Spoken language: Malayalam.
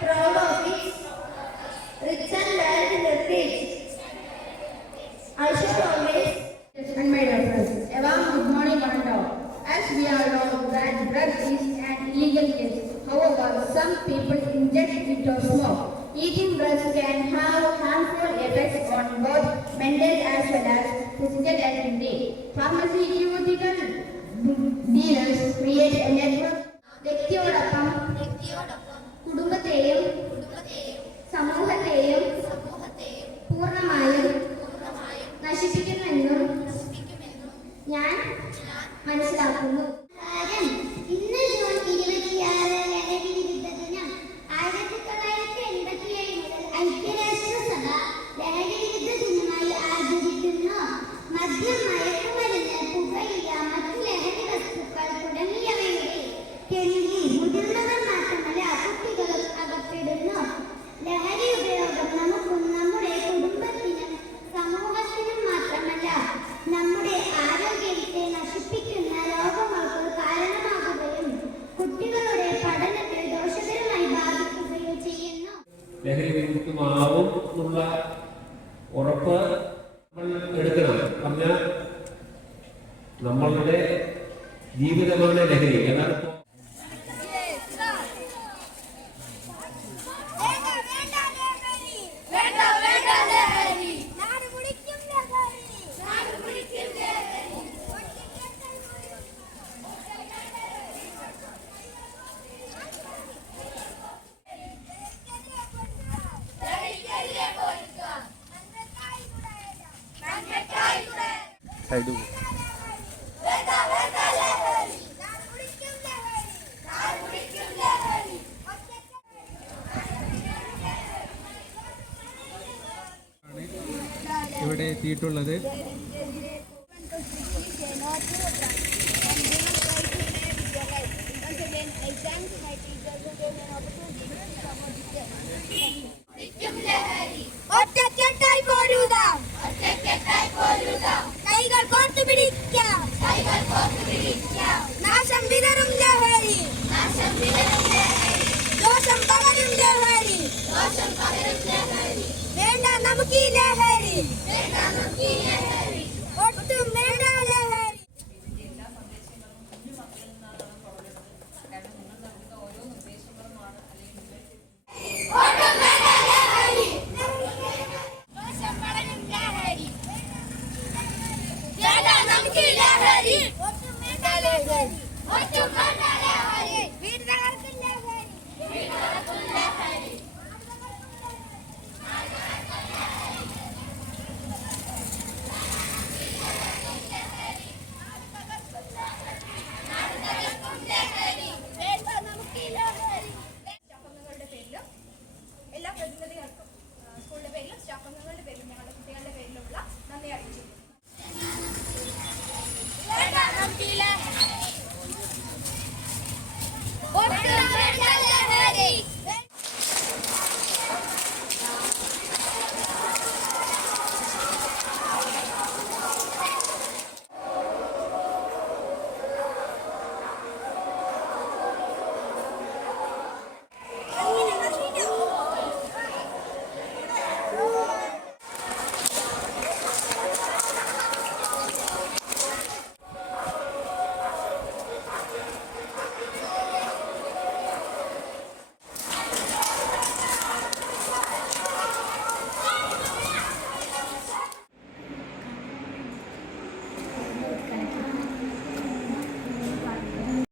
Proud of it, rich and well in the page. I should always And my dear friends, a warm good morning one and all. As we all know that drugs is an illegal case. However, some people inject it or smoke. Eating drugs can have harmful effects on both mental as well as physical activity. Pharmaceutical dealers create a network. വ്യക്തിയോടൊപ്പം കുടുംബത്തെയും സമൂഹത്തെയും പൂർണ്ണമായും നശിപ്പിക്കുമെന്നും ഞാൻ മനസ്സിലാക്കുന്നു. ഇന്ന് ജൂൺ 26 ലഹരി വിരുദ്ധ ദിനം. 1987 മുതൽ ഐക്യരാഷ്ട്രസഭ ലഹരി വിരുദ്ധ ദിനമായി ആചരിക്കുന്നു. മദ്യം, മയക്കുമരുന്ന്, പുകയില, മറ്റു ലഹരി വസ്തുക്കൾ തുടങ്ങിയവയുടെ കെണിയിൽ മുതിർന്നവർ മാത്രമല്ല കുട്ടികളും അകപ്പെടുന്നു. ലഹരി ഉപയോഗം നമുക്കും നമ്മുടെ കുടുംബത്തിനും സമൂഹത്തിനും മാത്രമല്ല നമ്മുടെ ആരോഗ്യത്തെ നശിപ്പിക്കുന്ന രോഗങ്ങൾക്ക് കാരണമാകുകയും കുട്ടികളുടെ പഠനത്തെ ദോഷകരമായി ബാധിക്കുകയും ചെയ്യുന്നു. ലഹരി വിമുക്തമാവും എന്നുള്ള ഉറപ്പ് നമ്മൾ എടുക്കണം. പറഞ്ഞാൽ നമ്മളുടെ ജീവിതമാണ് ലഹരി. അതാണ് ഇവിടെ എത്തിയിട്ടുള്ളത്.